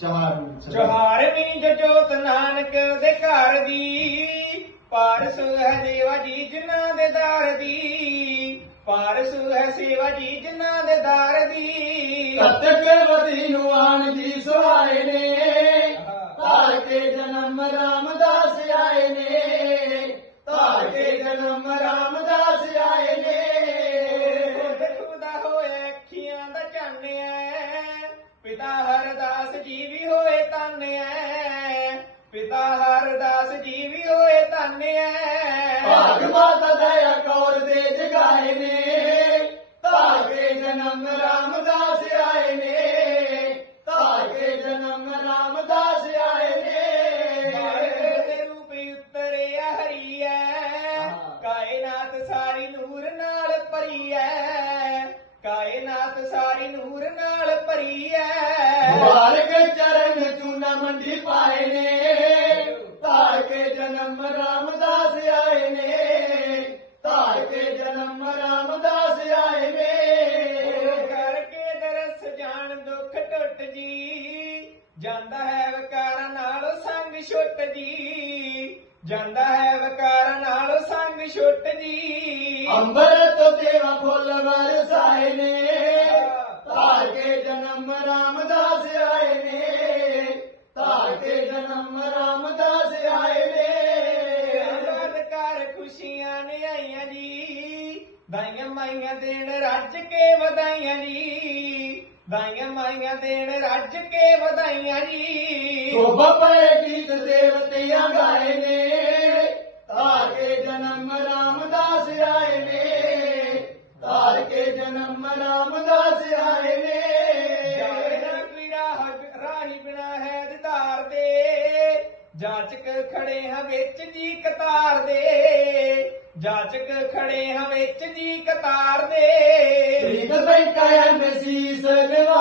ਚਾਰੂ ਜੋਹਾਰ ਨੀ ਜੋਤ ਨਾਨਕ ਦੇ ਘਰ ਦੀ ਪਾਰਸ ਹੈ ਦੇਵਾ ਜੀ ਜਿਨ੍ਹਾਂ ਦੇ ਦਰ ਦੀ ਪਾਰਸ ਹੈ ਸੇਵਾ ਜੀ ਜਿਨ੍ਹਾਂ ਦੇ ਦਰ ਦੀ। ਕਤਕ ਵਦੀ ਨੂੰ ਆਣ ਦੀ ਸੁਹਾਏ ਨੇ ਧਾਰ ਕੇ ਜਨਮ ਰਾਮਦਾਸ ਆਏ ਨੇ ਧਾਰ ਕੇ ਜਨਮ ਰਾਮਦਾਸ ਪਿਤਾ ਹਰਦਾਸ ਜੀ ਵੀ ਹੋਏ ਤਾਨਿਆ ਪਿਤਾ ਹਰਦਾਸ ਜੀ ਵੀ ਹੋਏ ਤਾਨਿਆ ਭਾਗ ਮਾਤਾ ਦਇਆ ਕੌਰ ਦੇ ਜਗਾਏ ਨੇ। ਕੇ ਜਨਮ ਰਾਮਦਾਸ ਆਏ ਨੇ। ਕੇ ਜਨਮ ਰਾਮਦਾਸ ਆਏ ਨੇ। ਦੇ ਰੂਪ ਉਤਰਿਆ ਹਰੀਐ ਕਾਇਨਾਤ ਸਾਰੀ ਨੂਰ ਨਾਲ ਭਰੀ ਐ। ਕਾਇਨਾਤ ਸਾਰੀ ਨੂਰ ਨਾਲ ਭਰੀ ਐ। ਜਨਮ ਰਾਮਦਾਸ ਆਏ ਨੇ। ਧਾਰ ਕੇ ਜਨਮ ਰਾਮਦਾਸ ਆਏ ਨੇ। ਕਰਕੇ ਦਰਸ ਜਾਣ ਦੁੱਖ ਟੁੱਟ ਜੀ। ਜਾਂਦਾ ਹੈ ਵਿਕਾਰਾਂ ਨਾਲ ਸੰਗ ਛੁੱਟ ਜੀ। ਜਾਂਦਾ ਹੈ ਵਿਕਾਰਾਂ ਨਾਲ ਸੰਗ ਛੁੱਟ ਜੀ। ਅੰਬਰਤ ਦੇਵਾ ਫੁੱਲ ਵਰਸਾਏ ਨੇ। ਖੁਸ਼ੀਆਂ ਆਈਆਂ ਜੀ, ਦਾਈਆਂ ਮਾਈਆਂ ਦੇਣ ਰੱਜ ਕੇ ਵਧਾਈਆਂ ਜੀ, ਦਾਈਆਂ ਮਾਈਆਂ ਦੇਣ ਰੱਜ ਕੇ ਵਧਾਈਆਂ ਜੀ। ਸ਼ੋਭਾ ਪਏ ਗੀਤ ਦੇਵਤਿਆਂ ਗਾਏ ਨੇ, ਧਾਰ ਕੇ ਜਨਮ ਰਾਮਦਾਸ ਆਏ ਨੇ, ਧਾਰ ਕੇ ਜਨਮ ਰਾਮਦਾਸ ਆਏ ਨੇ। ਜਾਚਕ ਖੜੇ ਹਾਂ ਵਿੱਚ ਜੀ ਕਤਾਰ ਦੇ। ਜਾਚਕ ਖੜੇ ਹਾਂ ਵਿੱਚ ਜੀ ਕਤਾਰ ਦੇ। ਪ੍ਰੀਤ ਬੈਠਾ ਮੈਂ ਸੀਸ ਨਿਵਾਏ